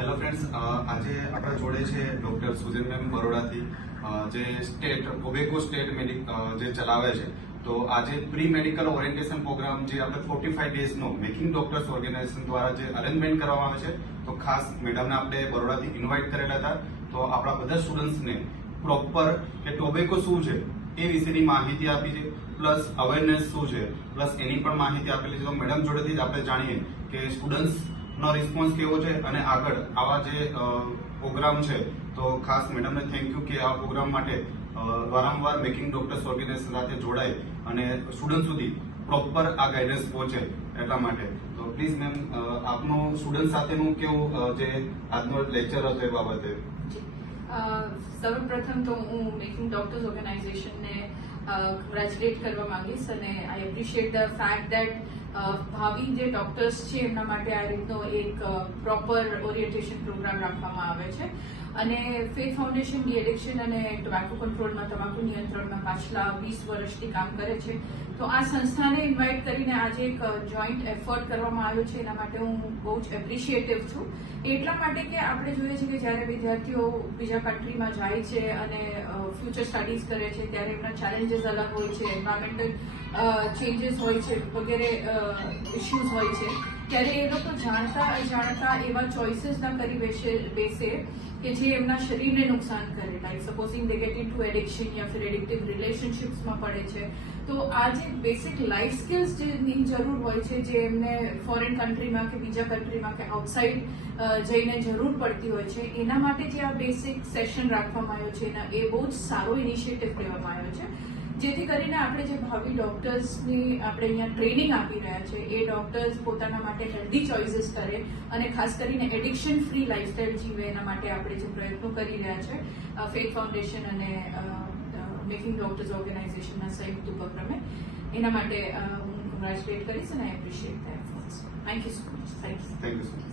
Hello friends, આજે આપણા જોડે છે ડોક્ટર સુજન મેમ બરોડાથી, જે ઓબેકો સ્ટેટ જે ચલાવે છે. તો આજે પ્રી મેડિકલ ઓરિએન્ટેશન પ્રોગ્રામ જે આપણે 45 ડેઝનો મેકિંગ ડોક્ટર્સ ઓર્ગેનાઇઝેશન દ્વારા જે અરેન્જમેન્ટ કરવામાં આવે છે, તો ખાસ મેડમને આપણે બરોડાથી ઇન્વાઇટ કરેલા હતા. તો આપણા બધા સ્ટુડન્ટ્સને પ્રોપર કે ટોબેકો શું છે એ વિશેની માહિતી આપી છે, પ્લસ અવેરનેસ શું છે, પ્લસ એની પણ માહિતી આપેલી છે. તો મેડમ જોડેથી જ આપણે જાણીએ કે સ્ટુડન્ટ્સ નો રિસ્પોન્સ કેવો છે અને આગળ આવા જે પ્રોગ્રામ છે. તો ખાસ મેડમને થેન્ક યુ કે આ પ્રોગ્રામ માટે વારંવાર મેકિંગ ડોક્ટર્સ ઓર્ગેનાઇઝેશન સાથે જોડાય અને સ્ટુડન્ટ સુધી પ્રોપર આ ગાઈડન્સ પહોંચે એટલા માટે. તો પ્લીઝ મેમ, આપનું સ્ટુડન્ટ સાથેનું કેવું જે આજનો લેક્ચર હતો એ બાબતે. સર્વપ્રથમ તો હું મેકિંગ ડોક્ટર્સ ઓર્ગેનાઇઝેશનને કોંગ્રેચ્યુલેટ કરવા માંગીશ અને આઈ એપ્રિશિએટ ધ ફેક્ટ દેટ ભાવિ જે ડોક્ટર્સ છે એમના માટે આ રીતનો એક પ્રોપર ઓરિએન્ટેશન પ્રોગ્રામ રાખવામાં આવે છે. અને ફેથ ફાઉન્ડેશન ડી એડિક્શન અને ટોબેકો કંટ્રોલમાં, તમાકુ નિયંત્રણમાં પાછલા 20 વર્ષથી કામ કરે છે. તો આ સંસ્થાને ઇન્વાઇટ કરીને આજે એક જોઈન્ટ એફર્ટ કરવામાં આવ્યો છે, એના માટે હું બહુ જ એપ્રિશિએટિવ છું. એટલા માટે કે આપણે જોઈએ છીએ કે જ્યારે વિદ્યાર્થીઓ બીજા કન્ટ્રીમાં જાય છે અને ફ્યુચર સ્ટડીઝ કરે છે ત્યારે એમના ચેલેન્જીસ અલગ હોય છે, એન્વાયરમેન્ટલ ચેન્જીસ હોય છે, વગેરે ઇસ્યુઝ હોય છે. ત્યારે એ લોકો જાણતા અજાણતા એવા ચોઇસીસ ના કરી બેસે કે જે એમના શરીરને નુકસાન કરે. Like supposing they get into addiction યા ફિર એડિક્ટિવ રિલેશનશિપ્સમાં પડે છે. તો આ જે બેસિક લાઈફ સ્કિલ્સ જેની જરૂર હોય છે, જે એમને ફોરેન કન્ટ્રીમાં કે બીજા કન્ટ્રીમાં કે આઉટસાઇડ જઈને જરૂર પડતી હોય છે, એના માટે જે આ બેસિક સેશન રાખવામાં આવ્યો છે એ બહુ જ સારો ઇનિશિયેટિવ કહેવામાં આવ્યો છે. જેથી કરીને આપણે જે ભાવિ ડોક્ટર્સની આપણે અહીંયા ટ્રેનિંગ આપી રહ્યા છે, એ ડોક્ટર્સ પોતાના માટે હેલ્ધી ચોઇસીસ કરે અને ખાસ કરીને એડિક્શન ફ્રી લાઈફસ્ટાઈલ જીવે એના માટે આપણે જે પ્રયત્નો કરી રહ્યા છે ફેથ ફાઉન્ડેશન અને મેકિંગ ડોક્ટર્સ ઓર્ગેનાઇઝેશનના સંયુક્ત ઉપક્રમે, એના માટે હું કોંગ્રેચ્યુલેટ કરીશ અને આઈ appreciate the efforts. Thank you so much. Thank you so much.